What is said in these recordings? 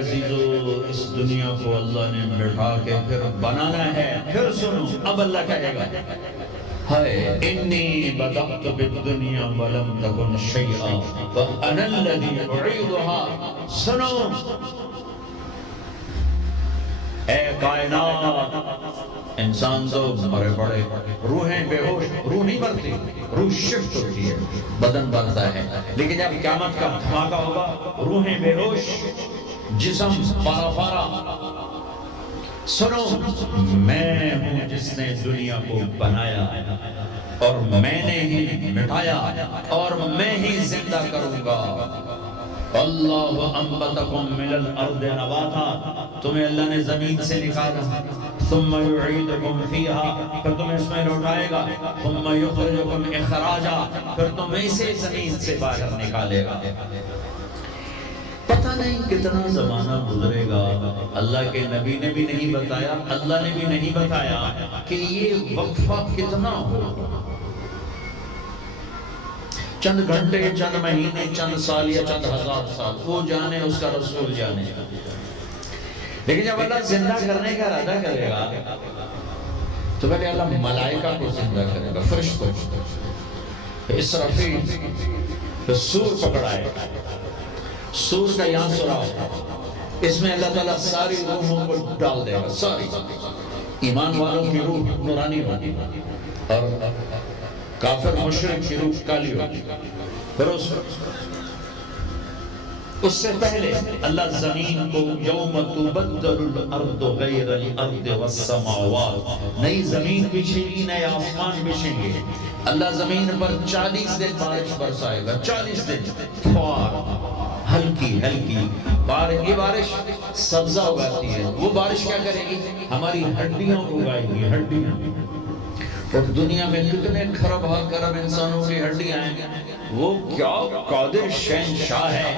عزیزو اس دنیا کو اللہ نے مٹھا کے پھر بنانا ہے. پھر سنو اب اللہ کہے گا ہائے انی بدأت بالدنیا ولم تکن شیئا وانا الذی اعیدها. سنو اے کائنات، انسان تو مرے پڑے، روحیں بے ہوش، روح نہیں مرتی، روح شفٹ ہوتی ہے، بدن بنتا ہے. لیکن جب قیامت کا دھماکہ ہوگا روحیں بے ہوش، جسم پارا پارا. سنو میں ہوں جس نے دنیا کو بنایا اور میں نے ہی مٹایا اور میں ہی زندہ کروں گا. اللہ انبتکم من الارض نباتا، تمہیں اللہ نے زمین سے نکالا، ثم یعیدکم فیہا، پھر تمہیں اس میں لوٹائے گا، ثم یخرجکم اخراجا، پھر تمہیں اسے زمین سے باہر نکالے گا. پتہ نہیں کتنا زمانہ گزرے گا، اللہ کے نبی نے بھی نہیں بتایا، اللہ نے بھی نہیں بتایا کہ یہ وقفہ کتنا ہوگا. چند گھنٹے، چند مہینے، چند سال یا چند ہزار سال، وہ جانے، اس کا رسول جانے. لیکن جب اللہ زندہ کرنے کا ارادہ کرے گا تو پہلے اللہ ملائکہ کو زندہ کرے گا، فرشتوں کو. اسرافیل تو سور پکڑائے گا، سور کا یہاں سراغ، اس میں اللہ تعالیٰ ساری روحوں کو ڈال دے گا. ساری ایمان والوں کی روح نورانی ہوگی اور کافر مشرک کی روح کالی ہوگی. پھر اس سے پہلے اللہ زمین کو یوم تبدل الارض غیر الارض والسماوات، نئی زمین بچھے گی، نئے آسمان بچھیں گے. اللہ زمین پر 40 دن بارش برسائے گا، 40 دن فوار، ہلکی ہلکی یہ بارش سبزہ اگاتی ہے. وہ بارش کیا کرے گی؟ ہماری ہڈیوں کو اگائے گی، ہڈیاں. اور دنیا میں کتنے کھرب انسانوں کی ہڈیاں ہیں. وہ کیا قادر شہنشاہ ہے،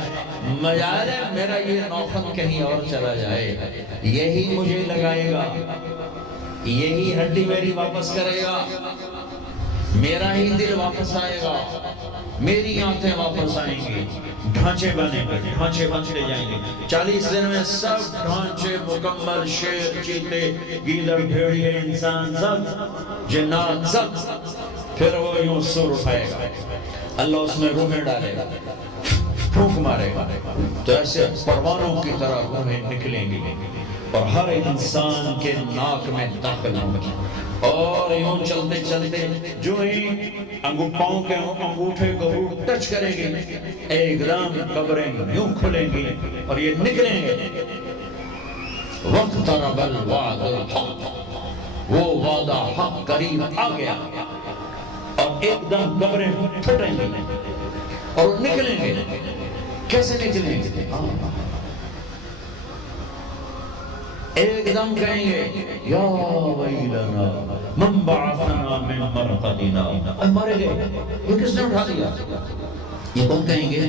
مجال ہے میرا یہ نوخن کہیں اور چلا جائے، یہی مجھے لگائے گا، یہی ہڈی میری واپس کرے گا، میرا ہی دل واپس آئے گا، میری آنکھیں واپس آئیں گی. ڈھانچے بنے گا، ڈھانچے بنتے جائیں گے. 40 دن میں سب ڈھانچے مکمل، شیر، چیتے، گیدڑ، بھیڑیے، انسان، سب جنات، سب. پھر وہ یوں سر اٹھائے گا، اللہ اس میں روحیں ڈالے گا، پھونک مارے گا، تو ایسے پروانوں کی طرح روحیں نکلیں گی اور ہر انسان کے ناک میں داخل ہوں گی. اور یوں چلتے چلتے جو ہی پاؤں کے انگوٹھے کو ٹچ کریں گے، ایک دم قبریں یوں کھلیں گی اور یہ نکلیں گے. وَاقْتَرَبَ الْوَعْدُ الْحَقُّ، وہ وعدہ حق قریب آ گیا، اور ایک دم قبریں پھٹیں گی اور نکلیں گے. کیسے نکلیں گے؟ ایک دم کہیں گے یا ویلنا من بعثنا من مرقدنا، مرے گئے، یہ کس نے اٹھا دیا؟ یہ کون کہیں گے؟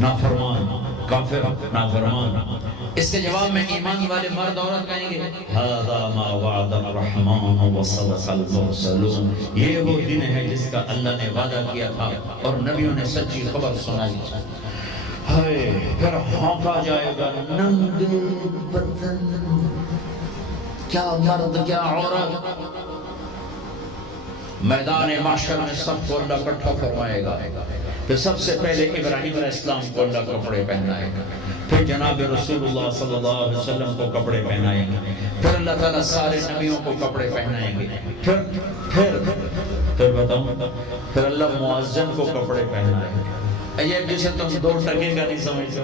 نافرمان، کافر، نافرمان. اس کے جواب میں ایمان والے مرد عورت کہیں گے ھذا ما وعد الرحمن وصدق المرسلون، یہ وہ دن ہے جس کا اللہ نے وعدہ کیا تھا اور نبیوں نے سچی خبر سنائی. ہائے پھر ہونکا جائے گا، ننگے بدن، کیا مرد کیا عورت. میدان محشر میں سب کو اللہ اکٹھا فرمائے گا. پھر سب سے پہلے ابراہیم علیہ السلام کو اللہ کپڑے پہنائے گا، پھر جناب رسول اللہ صلی اللہ علیہ وسلم کو کپڑے پہنائیں گے، پھر اللہ تعالیٰ سارے نبیوں کو کپڑے پہنائیں گے. پھر بتاؤں، پھر اللہ مؤذن کو کپڑے پہنائیں گے. یہ جسے تم 2 ٹکے کا نہیں سمجھتے،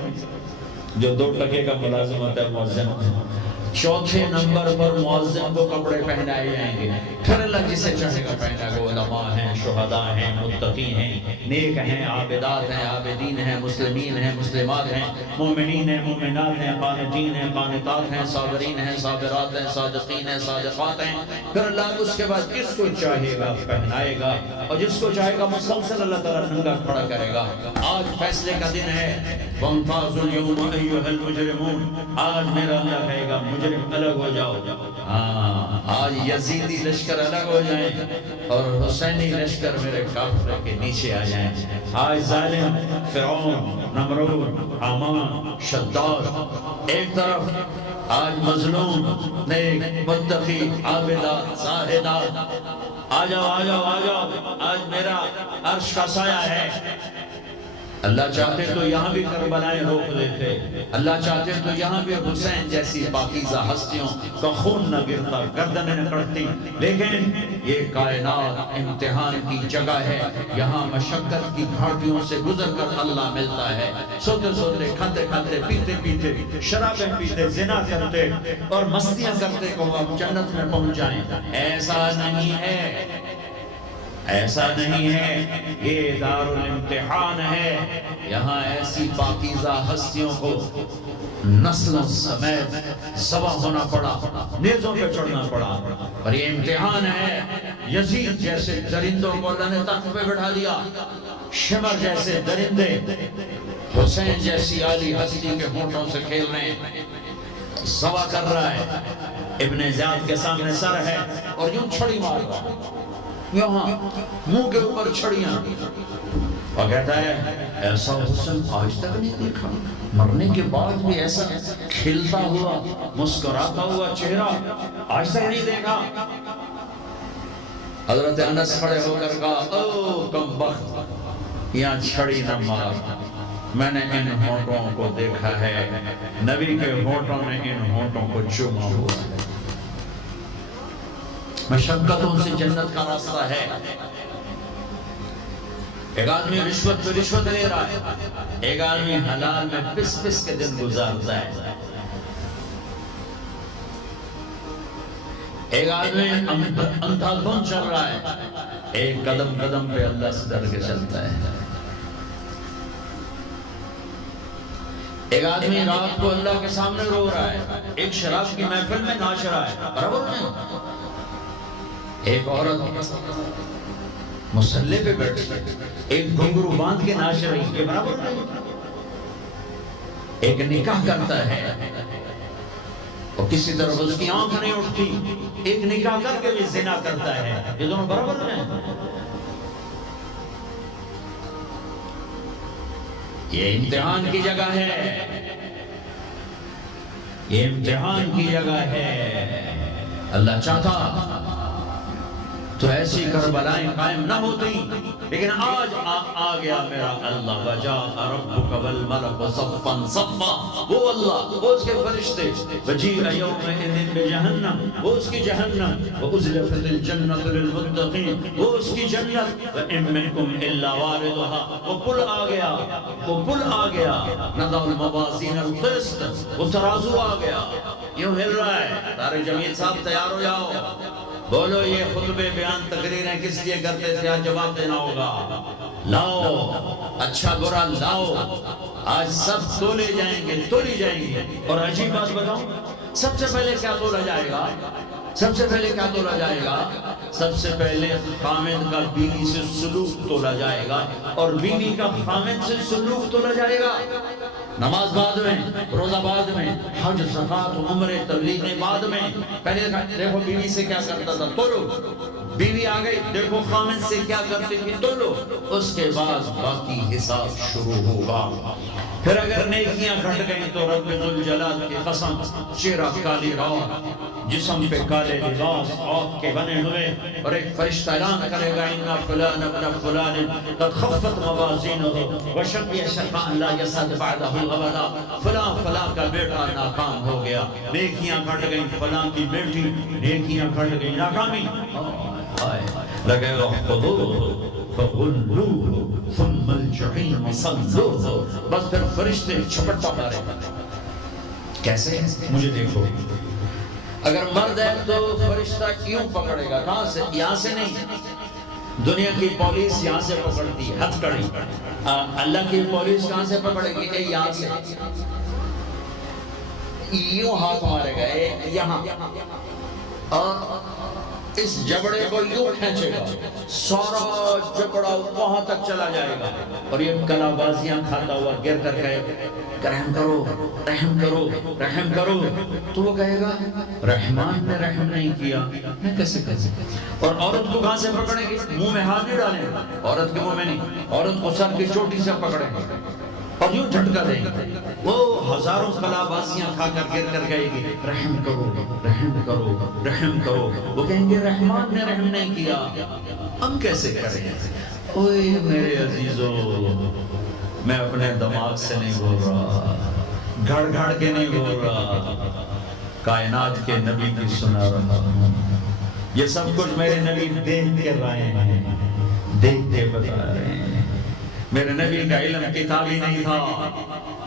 جو 2 ٹکے کا ملازم ہوتا ہے مؤذن، چوتھے نمبر پر مؤذن کو کپڑے پہنائے جائیں گے. پھر اللہ جسے چاہے گا پہنائے گا. علماء ہیں، شہداء ہیں، متقی ہیں، نیک ہیں، عابدات ہیں، عابدین ہیں، مسلمین ہیں، مسلمات ہیں، مومنین ہیں، مومنات ہیں، قانتین ہیں، قانتات ہیں، صابرین ہیں، صابرات ہیں، صادقین ہیں، صادقات ہیں. پھر اللہ اس کے بعد جس کو چاہے گا پہنائے گا اور جس کو چاہے گا مسلسل اللہ تعالیٰ ننگا کھڑا کرے گا. آج فیصلے کا دن ہے. وَانْفَازُ الْيَوْمَ أَيُّهَا الْمُجْرِمُونَ، آج میرا اللہ کہے گا مجرم الگ ہو جاؤ. آج یزیدی لشکر الگ ہو جائیں اور حسینی لشکر میرے کافر کے نیچے آ جائیں. آج ظالم فرعون، نمرود، حامان، شداد ایک طرف، آج مظلوم، نیک، متقی، عابدہ، زاہدہ. آ جاؤ آ جاؤ آ جاؤ، آج میرا عرش کا سایہ ہے. اللہ چاہتے تو یہاں بھی کربلائیں روک دیتے، اللہ چاہتے تو یہاں بھی حسین جیسی پاکیزہ ہستیوں کا خون نہ گرتا، گردنیں نہ کٹتی. لیکن یہ کائنات امتحان کی جگہ ہے، یہاں مشقت کی گھاٹیوں سے گزر کر اللہ ملتا ہے. سوتے سوتے، کھاتے کھاتے، پیتے پیتے، شرابیں پیتے، زنا کرتے اور مستیاں کرتے کو آپ جنت میں پہنچ جائیں. ایسا نہیں ہے، ایسا نہیں ہے. یہ دار الامتحان ہے. یہاں ایسی پاکیزہ ہستیوں کو نسلوں سمیت ذبح ہونا پڑا، نیزوں پہ چڑھنا پڑا. اور یہ امتحان ہے. یزید جیسے درندوں کو اللہ نے تخت پہ بٹھا دیا، شمر جیسے درندے حسین جیسی عالی ہستی کے ہونٹوں سے کھیل رہے ہیں، ذبح کر رہا ہے. ابن زیاد کے سامنے سر ہے اور یوں چھڑی مار رہا ہے، یہاں منہ کے اوپر چھڑیاں، اور کہتا ہے ایسا حسن آج تک نہیں دیکھا. مرنے کے بعد بھی ایسا کھلتا ہوا، مسکراتا ہوا چہرہ آج تک نہیں دیکھا. حضرت انس کھڑے ہو کر کہا او کم بخت، یہاں چھڑی نہ مار، میں نے ان ہونٹوں کو دیکھا ہے، نبی کے ہونٹوں نے ان ہونٹوں کو چوما ہوا ہے. مشقتوں سے جنت کا راستہ ہے. ایک آدمی رشوت پہ رشوت لے رہا ہے، ایک آدمی حلال میں پس پس کے دن گزارتا ہے. ایک آدمی اندھا دھن چل رہا ہے، ایک قدم قدم پہ اللہ سے ڈر کے چلتا ہے. ایک آدمی رات کو اللہ کے سامنے رو رہا ہے، ایک شراب کی محفل میں ناچ رہا ہے. برابر نہیں. ایک عورت مصلی پہ بیٹھی، ایک گھنگرو باندھ کے ناچ رہی ہے، برابر نہیں. ایک نکاح کرتا ہے اور کسی طرف اس کی آنکھ نہیں اٹھتی، ایک نکاح کر کے بھی زنا کرتا ہے. یہ دونوں برابر نہیں. یہ امتحان کی جگہ ہے، یہ امتحان کی جگہ ہے. اللہ چاہتا تو ایسی کربلائیں قائم نہ ہوتی، لیکن آج آ گیا میرا اللہ. وَجَاءَ رَبُّكَ وَالْمَلَكُ صَفًّا صَفًّا. وہ اللہ، وہ اس کے فرشتے. وَجِيءَ يَوْمَئِذٍ بِجَهَنَّمَ، وہ اس کی جہنم. وَأُزْلِفَتِ الْجَنَّةُ لِلْمُتَّقِينَ، وہ اس کی جنت. وَإِن مِّنكُمْ إِلَّا وَارِدُهَا، وہ پل آ گیا، وہ پل آ گیا. نَضَعُ الْمَوَازِينَ الْقِسْطَ، وہ ترازو آ گیا. یوں ہل رہا ہے. طارق جمیل صاحب تیار ہو جاؤ، بولو یہ خطبے بیان تقریریں کس لیے کرتے تھے؟ آج جواب دینا ہوگا. لاؤ اچھا برا لاؤ، آج سب تولے جائیں گے، تولی جائیں گے. اور عجیب بات بتاؤں، سب سے پہلے کیا تولا جائے گا؟ سب سے پہلے کیا تولا جائے گا؟ سب سے پہلے خامد کا بیوی سے سلوک تولا جائے گا، اور بیوی کا خامد سے سلوک تولا جائے گا. نماز بعد میں، روزہ بعد میں، حج، زکوٰۃ، عمرے، تبلیغیں بعد میں. پہلے دیکھو بیوی سے کیا کرتا تھا، تولو. بیوی آ گئی، دیکھو خامد سے کیا کرتے تھے، تولو. اس کے بعد باقی حساب شروع ہوگا. پھر اگر نیکیاں گھٹ گئیں تو رب ذوالجلال کی قسم، چہرہ کالی رات، جسم پہ کالے لباس آگ کے بنے ہوئے، اور ایک فرشتہ اعلان کرے گا اِنَّ فُلَانَ ابْنَ فُلَانٍ قَدْ خَفَّتْ مَوَازِينُهُ وَشَقِيَ شَقَاءً لَا يَسْعَدُ بَعْدَهُ أَبَدًا. فلاں فلاں کا بیٹا ناکام ہو گیا، نیکیاں گھٹ گئیں. فلاں کی بیٹی، نیکیاں گھٹ گئیں، ناکامی. لگے گا خُذُوهُ فَغُلُّوهُ ثُمَّ الْجَحِيمَ صَلُّوهُ. بس پھر فرشتے چھپٹا مارے. کیسے؟ مجھے دیکھو. اگر مرد ہے تو فرشتہ کیوں پکڑے گا؟ کہاں سے؟ یہاں سے نہیں. دنیا کی پولیس یہاں سے پکڑتی ہے، ہتھ کڑی. اللہ کی پولیس کہاں سے پکڑے گی؟ یہاں سے. یوں ہاتھ مارے گا یہاں، اور اس جبڑے کو یوں کھینچے گا، سارا جبڑا وہاں تک چلا جائے گا، اور یہ کلا بازیاں کھاتا ہوا گر کر کہے رحم کرو رحم کرو رحم کرو، تو وہ کہے گا رحمان نے رحم نہیں کیا، میں کیسے کہہ سکتا؟ اور عورت کو کہاں سے پکڑیں گے؟ منہ میں ہاتھ نہیں ڈالیں گے، عورت کے منہ میں نہیں، عورت کو سر کی چوٹی سے پکڑیں گے اور یوں جھٹکا دیں گے، وہ ہزاروں کلا بازیاں کھا کر گر کر کہے گی رحم کرو رحم کرو رحم کرو، وہ کہیں گے رحمان نے رحم نہیں کیا، ہم کیسے کریں؟ اوے میرے عزیزو، میں اپنے دماغ سے نہیں بول رہا، گھڑ گھڑ کے نہیں بول رہا، کائنات کے نبی کی سنا رہا ہوں، یہ سب کچھ میرے نبی دیکھ کے رائے ہیں، دیکھ کے بتا رہے ہیں۔ میرے نبی کا علم کتابی نہیں تھا،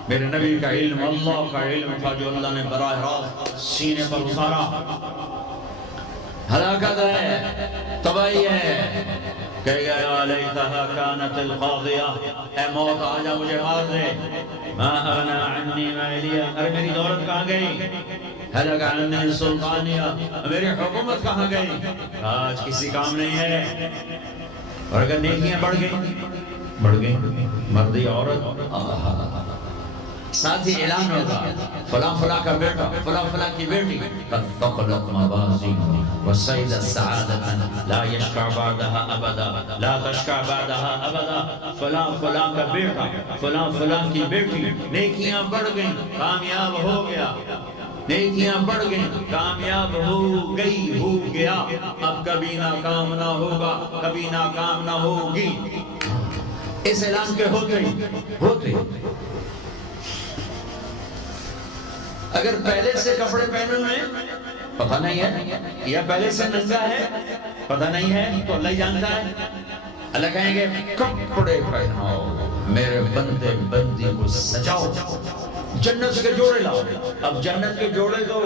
میرے نبی کا علم اللہ کا علم تھا جو اللہ نے براہ راست سینے پر اتارا۔ ہلاکت ہے، تباہی ہے، کہے گا یا لیتہا کانت القاضیہ، اے موت آجا مجھے مار دے، ما اغنا عنی مالیہ، ارے میری دولت کہاں گئی؟ ہلک عنی سلطانیہ، میری حکومت کہاں گئی؟ آج کسی کام نہیں ہے۔ اور اگر نیکیاں بڑھ گئی مردی عورت، ساتھ ہی اعلان ہوگا فلاں فلاں کا بیٹا، فلاں فلاں کی بیٹی، قد ثقلت موازینہ وسعد سعادتا لا یشکع بعدها ابدا، لا تشکع بعدها ابدا، فلاں فلاں کا بیٹا، فلاں فلاں کی بیٹی، نیکیاں بڑھ گئیں، کامیاب ہو گیا، نیکیاں بڑھ گئیں، کامیاب ہو گئی، ہو گیا، اب کبھی ناکام نہ ہوگا، کبھی ناکام نہ ہوگی۔ اس اعلان کے ہوتے اگر پہلے سے کپڑے پہنے ہوئے پتہ نہیں ہے، یا پہلے سے ننگا ہے پتہ نہیں ہے، تو اللہ ہی جانتا ہے۔ اللہ کہیں گے کپڑے پہناؤ، میرے بندے بندی کو سجاؤ، جنت کے جوڑے لاؤ۔ اب جنت کے جوڑے تو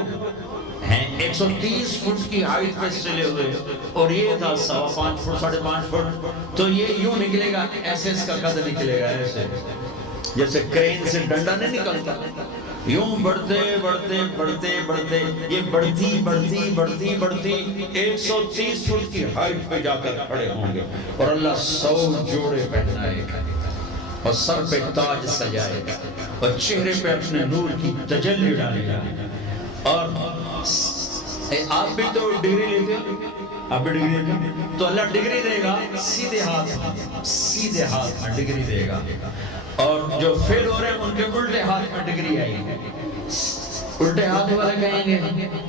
ہیں 130 فٹ کی ہائٹ پہ سلے ہوئے، اور یہ تھا 5.25 فٹ 5.5 فٹ، تو یہ یوں نکلے گا، ایسے اس کا قد نکلے گا، ایسے جیسے کرین سے ڈنڈا نہیں نکلتا، یوں بڑھتے بڑھتے بڑھتے بڑھتے یہ بڑھتی بڑھتی بڑھتی بڑھتی 130 فٹ کی ہائٹ پہ جا کر کھڑے ہوں گے، اور اللہ 100 جوڑے پہنائے گا، اور سر پہ تاج سجائے گا، اور چہرے پہ اپنے نور کی تجلی ڈالے گا۔ اور آپ بھی تو ڈگری لیتے ہیں، آپ بھی ڈگری لیتے ہیں، تو اللہ ڈگری دے گا سیدھے ہاتھ میں ڈگری دے گا، اور جو فیل ہو رہے ہیں ان کے الٹے ہاتھ میں ڈگری آئی ہے۔ الٹے ہاتھ والے کہیں گے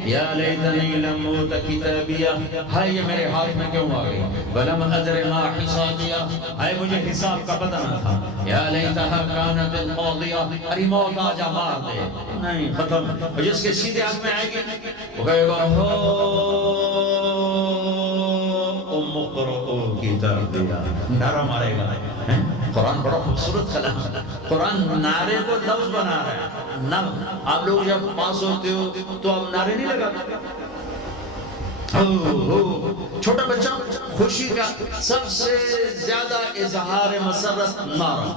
یا لیتنی لم اوت کتابیہ، ہائے یہ میرے ہاتھ میں کیوں آ گئی، ولم ادر ما حسابیہ، ہائے مجھے حساب کا پتہ نہ تھا، یا لیتہا کانت القاضیہ، ارے موت آجا مار دے، نہیں ختم۔ اور جس کے سیدھے ہاتھ میں آئے گی وہ کہے گا ہو ام اقرؤ کتابیہ، نعرہ مارے گا۔ قرآن بڑا خوبصورت کلام ہے، قرآن نعرے کو لفظ بنا رہا ہے۔ آپ لوگ جب پاس ہوتے ہو تو آپ نعرے نہیں لگاتے، چھوٹا بچہ خوشی کا سب سے زیادہ اظہار مسرت نعرہ،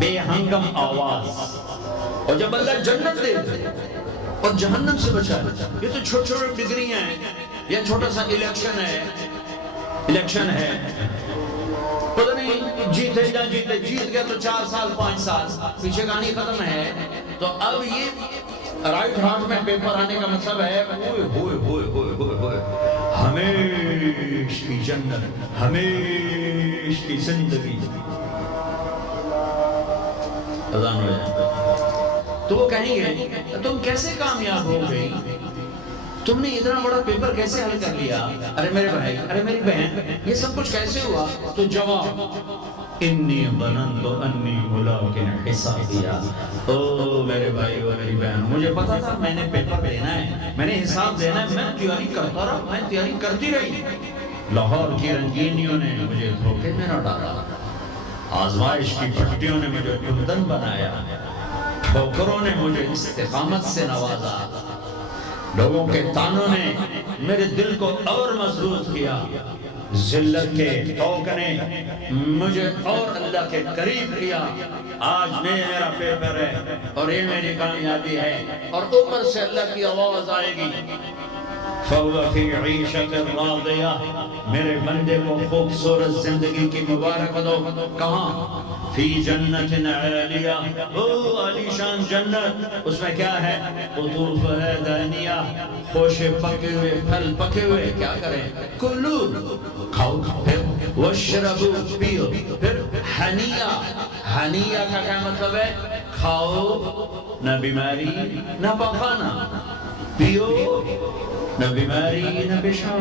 بے ہنگم آواز۔ اور جب اللہ جنت دے دے اور جہنم سے بچائے، یہ تو چھوٹے چھوٹے ڈگریاں ہیں، یہ چھوٹا سا الیکشن ہے، پتہ نہیں جیتے یا جیتے، جیت گیا تو 4 سال 5 سال، پیچھے کہانی ختم ہے۔ تو اب یہ رائٹ ہاتھ میں پیپر آنے کا مطلب ہے ہمیش کی جنت، ہمیش کی زندگی۔ اذان ہو جائے تو وہ کہیں گے تم کیسے کامیاب ہو گئی، تم نے اتنا بڑا پیپر کیسے حل کر لیا، ارے میرے بھائی، ارے میری بہن، یہ سب کچھ کیسے ہوا؟ تو جواب انی ظننت انی ملاق حسابیہ، او میرے بھائی و میری بہن، مجھے پتا تھا میں نے پیپر دینا ہے، میں نے حساب دینا ہے، میں تیاری کرتا رہا، میں تیاری کرتی رہی۔ لاہور کی رنگینیوں نے مجھے دھوکے میں نہ ڈالا، آزمائش کی پھٹیوں نے مجھے کندن بنایا، ٹھوکروں نے مجھے استقامت سے نوازا، لوگوں کے تانوں نے میرے دل کو اور مضبوط کیا، ذلت کے توق نے مجھے اور اللہ کے قریب کیا. آج میرا پیپر ہے اور یہ میری کامیابی ہے، اور اوپر سے اللہ کی آواز آئے گی فَهُوَ فِي عِيشَةٍ رَاضِيَةٍ، میرے بندے کو خوبصورت زندگی کی مبارک دو. کہاں؟ فی جنت عالیہ، او علی شان جنت. اس میں کیا ہے؟ قطوفہا دانیہ، خوشے پکے ہوئے پھل پکے ہوئے. کیا کریں؟ کلو، کھاؤ، پھر وشربو، پیو، پھر حنیہ. حنیہ کا کیا مطلب ہے؟ کھاؤ، نہ بیماری نہ پخانا، پیو نہ بیماری نہ پیشاب.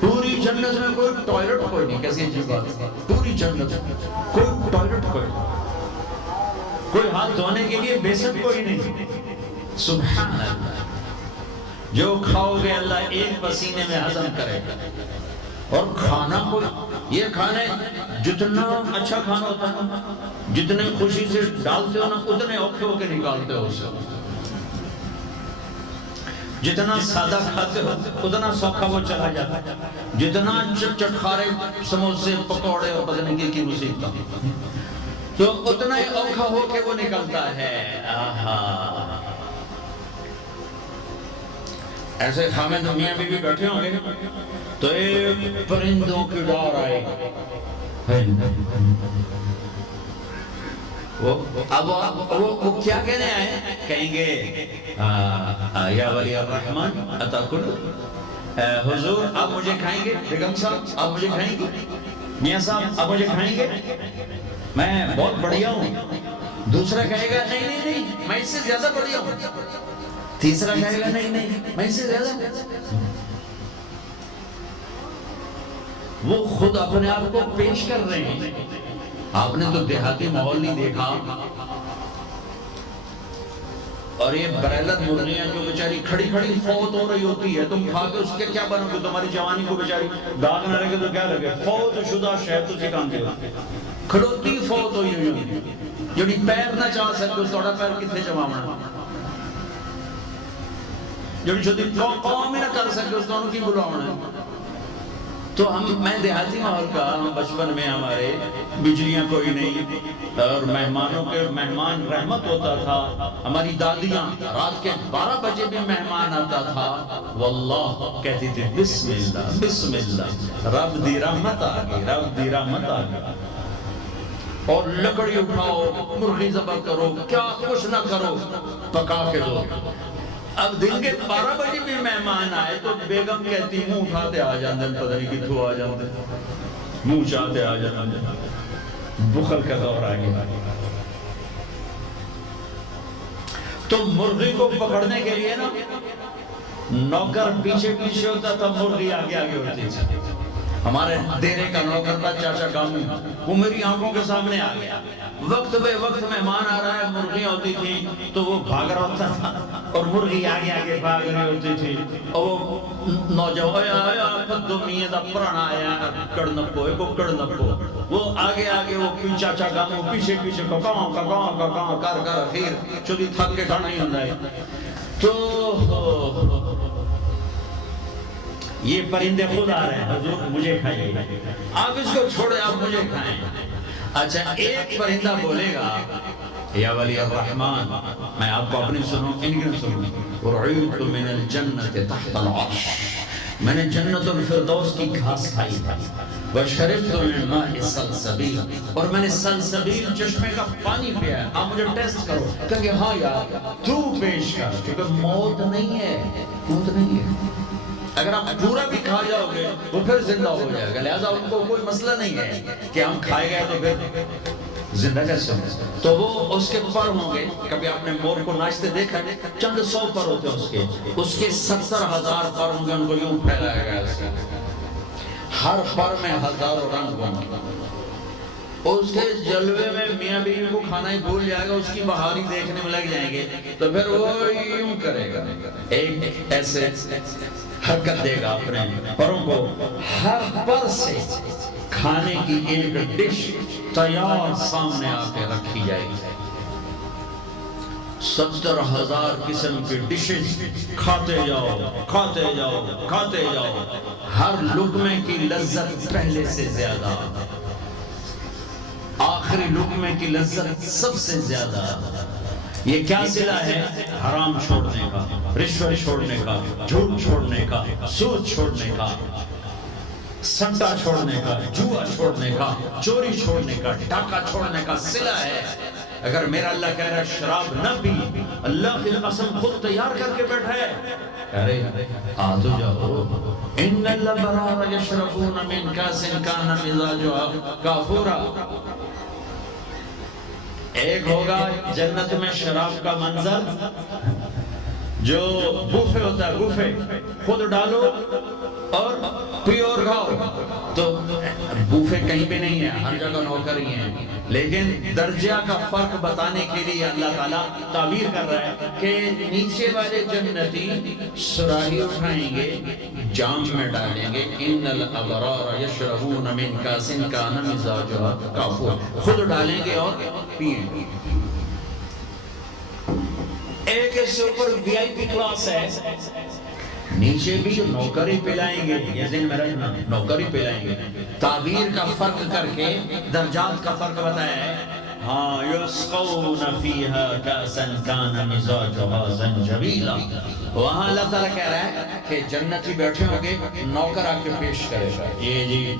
پوری جنت میں کوئی ٹوائلٹ کوئی نہیں. کیسی عجیب بات ہے، پوری جنت کوئی ٹوائلٹ کوئی ہاتھ دھونے کے لیے بیسن کوئی نہیں. سبحان اللہ. جو کھاؤ گے اللہ ایک پسینے میں ہضم کرے گا. اور کھانا کوئی، یہ کھانے جتنا اچھا کھانا ہوتا ہے، جتنے خوشی سے ڈالتے ہو نا اتنے اوکھے ہو کے نکالتے ہو اسے. جتنا سادہ کھاتے ہو اتنا سوکھا وہ چلا جاتا ہے. جتنا چٹخارے سموسے پکوڑے اور بدنگی کی مصیبت تو اتنا ہی اوکھا ہو کے وہ نکلتا ہے. آہا، ایسے خامد میاں بھی بیٹھے ہوں گے تو ایک پرندوں کی ڈار آئے اب وہ کیا کہنے آئے؟ کہیں گے یا ولی الرحمن اتاکل، حضور آپ مجھے کھائیں گے؟ بیگم صاحب آپ مجھے کھائیں گے؟ میاں صاحب آپ مجھے کھائیں گے؟ میں بہت بڑھیا ہوں. دوسرا کہے گا نہیں نہیں نہیں میں اس سے زیادہ بڑھیا ہوں. تیسرا کہے گا نہیں نہیں میں اس سے زیادہ. وہ خود اپنے آپ کو پیش کر رہے ہیں. آپ نے تو دیہاتی ماحول نہیں دیکھا. اور یہ بریلت مرغیاں جو بیچاری کھڑی کھڑی فوت ہو رہی ہوتی ہے، تم کھا کے اس کے کیا بنو گے؟ تمہاری جوانی کو بیچاری داغ نہ لگے تو کیا لگے؟ فوت شدہ شہد اسی کام کے کھڑوتی فوت ہوئی ہوئی جڑی پیر نہ چاہ سکے اس توڑا پیر کتنے جمعنا، جڑی چھوٹی قوم ہی نہ کر سکے اس دونوں کی بلاونا. تو میں دیہاتی ماحول کا، بچپن میں ہمارے بجلیاں کوئی نہیں اور مہمانوں کے مہمان رحمت ہوتا تھا. ہماری دادیاں رات کے 12 بجے بھی مہمان آتا تھا واللہ کہتی تھی بسم اللہ بسم اللہ، رب دی رحمت آ گئی، رب دی رحمت آ گئی. اور لکڑی اٹھاؤ، مرغی ذبح کرو، کیا کچھ نہ کرو، پکا کے دو. اب دن کے 12 بجے بھی مہمان آئے تو بیگم کہتی منہ اٹھاتے آ جاندے، پتہ نہیں کتھوں آ جاندے، منہ چاہتے آ جاندے. بخل کا دور آ گیا. تو مرغی کو پکڑنے کے لیے نا نوکر پیچھے پیچھے ہوتا تھا، مرغی آگے آگے ہوتی تھی. ہمارے دیرے کا نوکر تھا چاچا گامو، وہ میری آنکھوں کے سامنے آ گیا. وقت بے وقت مہمان آ رہا ہے، مرغیاں ہوتی تھی تو وہ بھاگ رہا ہوتا تھا اور مرغی آگے آگے بھاگ رہی ہوتی تھی. اور وہ نوجوان آیا پھدو میاں دا پرانا آیا کڑنپو ہے، وہ کڑنپو، وہ آگے آگے وہ چاچا گامو پیچھے پیچھے ککاں ککاں ککاں کر کر اخیر چودی تھک کے کھانا ہی ہوتا ہے. تو یہ پرندے خود آ رہے ہیں، حضور مجھے کھائیے، آپ اس کو چھوڑیں، آپ مجھے کھائیں. اچھا ایک پرندہ بولے گا یا ولی الرحمن، میں آپ کو اپنی سنوں ان کی سنوں، رعیت من الجنت تحت العرش، میں نے جنت الفردوس کی گھاس کھائی تھی. وشربت من ماء سلسبیل، اور میں نے سلسبیل چشمے کا پانی پیا. آپ مجھے ٹیسٹ کرو. کہنگے ہاں یار تو پیش کر، کیونکہ موت نہیں ہے، موت نہیں ہے. اگر آپ پورا بھی کھا جاؤ گے وہ پھر زندہ ہو جائے گا. لہذا ان کو کوئی مسئلہ نہیں ہے کہ ہم کھائے گئے تو پھر زندہ کیسے ہوں. تو وہ اس کے پر ہوں گے. کبھی آپ نے مور کو ناچتے دیکھا؟ چند 100 پر ہوتے ہیں اس کے 70,000 پر ہوں گے. ان کو یوں پھیلایا گیا ہے، ہر پر میں ہزاروں رنگ ہوں گے. اس کے جلوے میں میاں بیوی کو کھانا ہی بھول جائے گا، اس کی بہاری دیکھنے میں لگ جائیں گے. تو پھر وہ یوں کرے گا، ایک ایسے حرکت دے گا اپنے پروں کو. ہر پر سے کھانے کی ایک ڈش تیار سامنے آ کے رکھی جائے گی. 70,000 قسم کی ڈشز، کھاتے جاؤ کھاتے جاؤ کھاتے جاؤ، ہر لقمے کی لذت پہلے سے زیادہ، آخری لقمے کی لذت سب سے زیادہ۔ یہ کیا صلہ ہے؟ حرام چھوڑنے کا، رشوت چھوڑنے کا، جھوٹ چھوڑنے کا، سود چھوڑنے کا، سٹا چھوڑنے کا، جوا چھوڑنے کا، چوری چھوڑنے کا، ڈاکہ چھوڑنے کا صلہ ہے۔ اگر میرا اللہ کہہ رہا ہے شراب نہ پی، اللہ کی قسم خود تیار کر کے بیٹھا ہے، ارے آ تو جاؤ۔ ان الابرار یشربون من کاس کان مزاجها کافورا۔ ایک ہوگا جنت میں شراب کا منظر جو بوفے ہوتا ہے، بوفے خود ڈالو اور پیو اور کھاؤ۔ تو بوفے کہیں بھی نہیں ہے، ہر جگہ نوکر ہی ہیں، لیکن درجہ کا فرق بتانے کے لیے اللہ تعالیٰ تعبیر کر رہا ہے کہ نیچے والے جنتی سراہی اٹھائیں گے، جام میں ڈالیں گے، ان الابرار یشربون من کاس کان مزاجها کافورا، خود ڈالیں گے اور پیئیں گے۔ ایک اس سے اوپر وی آئی پی کلاس ہے، نیچے بھی نوکری پلائیں گے، یہ دن میں رہنا نوکری پلائیں گے۔ تعبیر کا فرق کر کے درجات کا فرق بتایا ہے۔ ہاں یسقون فیہا کاسا کان مزاجها زنجبیلا، وہاں اللہ تعالیٰ کہہ رہا ہے کہ جنتی بیٹھے ہوں گے، نوکر آ کے پیش کرے گا، یہ جی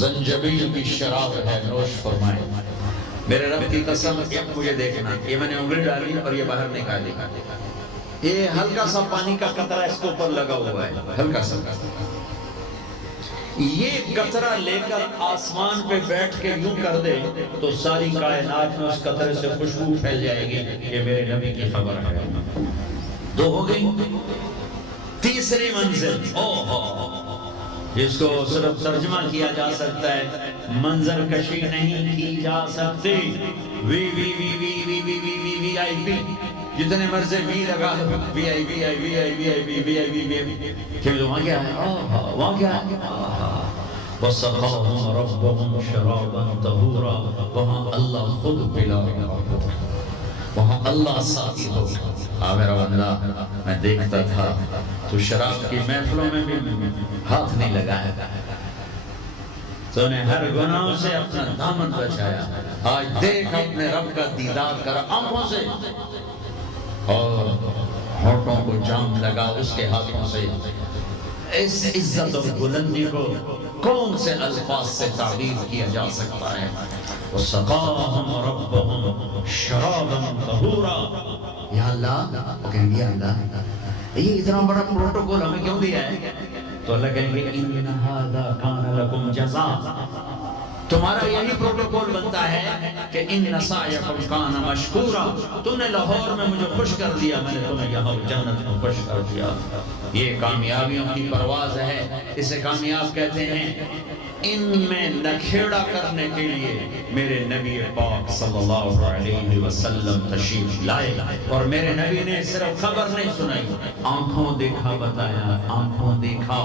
زنجبیل کی شراب ہے، نوش فرمائے۔ میرے رب کی قسم، ایک مجھے دیکھنا، یہ میں نے انگلی ڈالی اور یہ باہر نکالی، یہ ہلکا سا پانی کا قطرہ اس کو اوپر لگا ہوا ہے، ہلکا سا۔ یہ قطرہ لے کر آسمان پہ بیٹھ کے یوں کر دے تو ساری کائنات میں اس قطرے سے خوشبو پھیل جائے گی۔ یہ میرے نبی کی خبر ہے۔ دو ہو گئی، تیسری منزل، جس کو صرف ترجمہ کیا جا سکتا ہے، منظر کشی نہیں کی جا سکتی۔ وی وی وی وی وی وی وی وی وی آئی پی، جتنے مرضے وی لگا، وی آئی وی آئی وی آئی وی آئی وی وی آئی وی آئی، کہ وہاں کیا ہے؟ وہاں کیا ہے؟ وَسَقَاهُمْ رَبُّهُمْ شَرَابًا طَهُورًا، وہاں اللہ خود پلائے گا، وہاں اللہ ساتھی ہوگا۔ میرا بندہ، میں دیکھتا تھا تو شراب کی محفلوں میں بھی ہاتھ نہیں لگایا، تو نے ہر گناہ سے اپنا دامن بچایا۔ آج دیکھ اپنے رب کا دیدار کر آنکھوں سے، اور ہونٹوں کو جام لگا اس کے ہاتھوں سے۔ اس عزت اور بلندی کو کون سے الفاظ سے تعبیر کیا جا سکتا ہے؟ وَسَقَاهُمْ رَبُّهُمْ شَرَابًا طَهُورًا۔ یا اللہ، وہ کہیں گے یا اللہ، یہ اتنا بڑا پروٹوکول ہمیں کیوں دیا ہے؟ تو اللہ کہیں گے إِنَّ هَذَا كَانَ لَكُمْ جَزَاءً، تمہارا یہی پروٹوکول بنتا ہے کہ إِنَّ سَعْيَكُمْ كَانَ مَشْكُورًا، تم نے لاہور میں مجھے خوش کر دیا، میں نے تمہیں یہاں جنت میں خوش کر دیا۔ یہ کامیابیوں کی پرواز ہے، اسے کامیاب کہتے ہیں۔ ان میں نکھیڑا کرنے کے لیے میرے نبی پاک صلی اللہ علیہ وسلم تشریف لائے، اور میرے نبی نے صرف خبر نہیں سنائی، آنکھوں دیکھا بتایا، آنکھوں دیکھا۔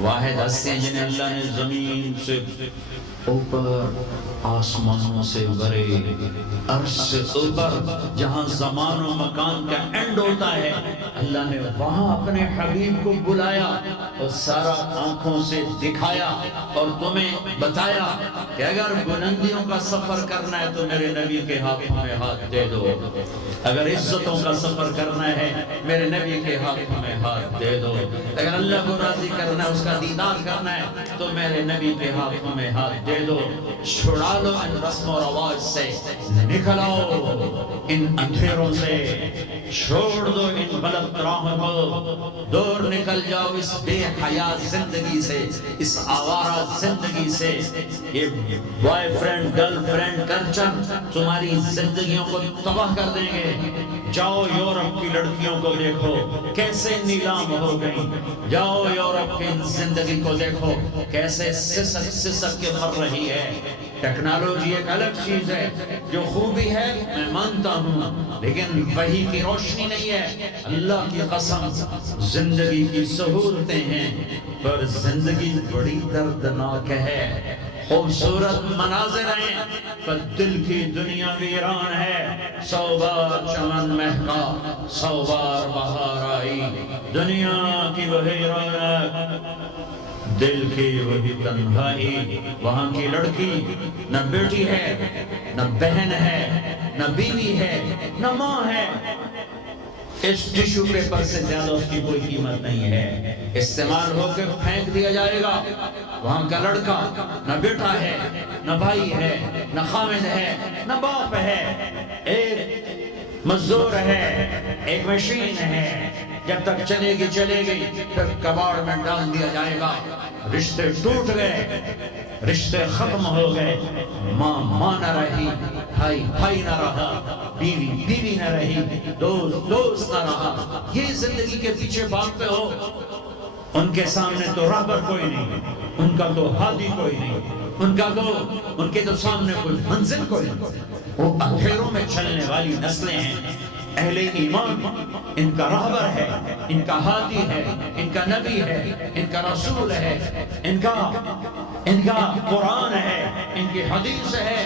واحد ہستی ہیں جنہیں اللہ نے زمین سے اوپر، آسمانوں سے برے، عرش سے اوپر، جہاں زمان و مکان کا اینڈ ہوتا ہے، اللہ نے وہاں اپنے حبیب کو بلایا اور سارا آنکھوں سے دکھایا اور تمہیں بتایا کہ اگر بلندیوں کا سفر کرنا ہے تو میرے نبی کے ہاتھوں میں ہاتھ دے دو، اگر عزتوں کا سفر کرنا ہے میرے نبی کے ہاتھوں میں ہاتھ دے دو، اگر اللہ کو راضی کرنا ہے، اس کا دیدار کرنا ہے تو میرے نبی کے ہاتھوں میں ہاتھ دے دو۔ چھڑا لو ان رسم و رواج سے، نکل آؤ ان اندھیروں سے، چھوڑ دو ان غلط راہوں کو، دور نکل جاؤ اس بے حیا زندگی سے، اس آوارہ زندگی سے۔ یہ boy friend girl friend culture تمہاری زندگیوں کو تباہ کر دیں گے۔ جاؤ یورپ کی لڑکیوں کو دیکھو کیسے نیلام ہو گئی، جاؤ یورپ کی زندگی کو دیکھو کیسے سسک سسک کے مر رہی ہے۔ ٹیکنالوجی ایک الگ چیز ہے، جو خوبی ہے میں مانتا ہوں، لیکن وحی کی روشنی نہیں ہے۔ اللہ کی قسم زندگی کی سہولتیں ہیں، پر زندگی بڑی دردناک ہے۔ خوبصورت مناظر ہیں پر دل کی دنیا ویران ہے. 100 بار چمن مہکا 100 بار بہار آئی، دنیا کی وہی رونق دل کی وہی تنہائی. وہاں کی لڑکی نہ بیٹی ہے، نہ بہن ہے، نہ بیوی ہے، نہ ماں ہے. اس ٹیشو پیپر سے زیادہ اس کی کوئی قیمت نہیں ہے، استعمال ہو کے پھینک دیا جائے گا. وہاں کا لڑکا نہ بیٹا ہے، نہ بھائی ہے، نہ خامد ہے، نہ باپ ہے، ایک مزدور ہے، ایک مشین ہے. جب تک چلے گی پھر کباڑ میں ڈال دیا جائے گا. رشتے ٹوٹ گئے، رشتے ختم ہو گئے. ماں نہ رہی، بھائی نہ رہا، بیوی نہ رہی، دوست نہ رہا. یہ زندگی کے پیچھے بھاگتے ہو. ان کے سامنے تو راہبر کوئی نہیں، ان کا تو ہادی کوئی نہیں، ان کے تو سامنے کوئی منزل کوئی نہیں. وہ اندھیروں میں چلنے والی نسلیں ہیں. اہل ایمان ان کا راہبر ہے، ان کا ہادی ہے، ان کا نبی ہے، ان کا رسول ہے، ان کا قرآن ہے، ان کی حدیث ہے،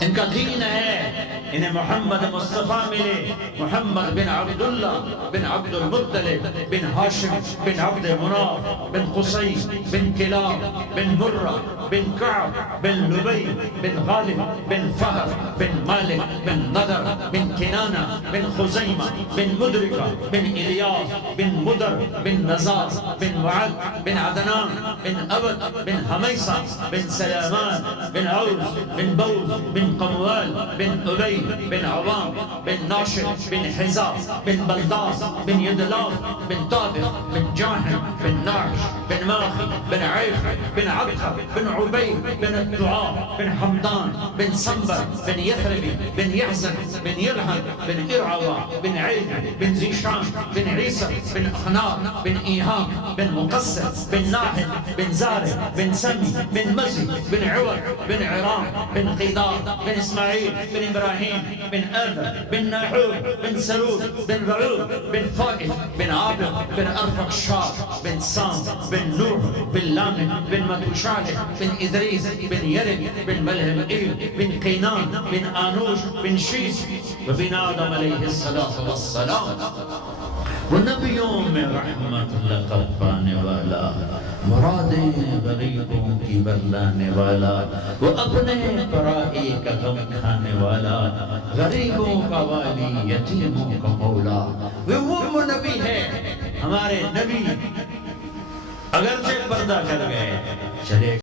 ان کا دین ہے. انہیں محمد مصطفیٰ ملے، محمد بن عبداللہ بن عبد المطلب بن ہاشم بن عبد مناف بن قصی بن کلاب بن مرہ بن کعب بن لبی بن غالب بن فہر بن مالک بن نضر بن کنانہ بن خزیمہ بن مدرکہ بن الیاس بن مدر بن نزار بن معد بن عدنان بن عبد بن حمیسہ بن سلامان بن عوز بن بوز بن قموال بن عبی بن عوام بن ناشر بن حزاب بن بلداس بن يدلاف بن طابق بن جاحم بن نعش بن ماخي بن عيف بن عبخة بن عبيد بن الدعاء بن حمدان بن صنبر بن يثربي بن يحزن بن يلحن بن إرعوى بن عيد بن زيشان بن عيسى بن أخنار بن إيهام بن مقصر بن ناحل بن زارع بن سمي بن مزي بن عوض بن عرام بن قيدار بن إسماعيل بن إبراهيم بن آدم بن ناحور بن سلول بن بعوض بن فائد بن عابق بن أرفق شار بن سام بن نوح بن لامن بن متوشالح بن إدريس بن يرد بن ملهم بن قينان بن آنوش بن شيس وبن آدم عليه الصلاة والسلام. وہ نبیوں میں رحمت لقب پانے والا، مرادیں غریبوں کی بدلانے والا، وہ اپنے پرائی کا غم کھانے والا، غریبوں کا والی، یتیموں کا مولا. وہ نبی ہے ہمارے نبی. اگرچہ پردہ کر گئے چلے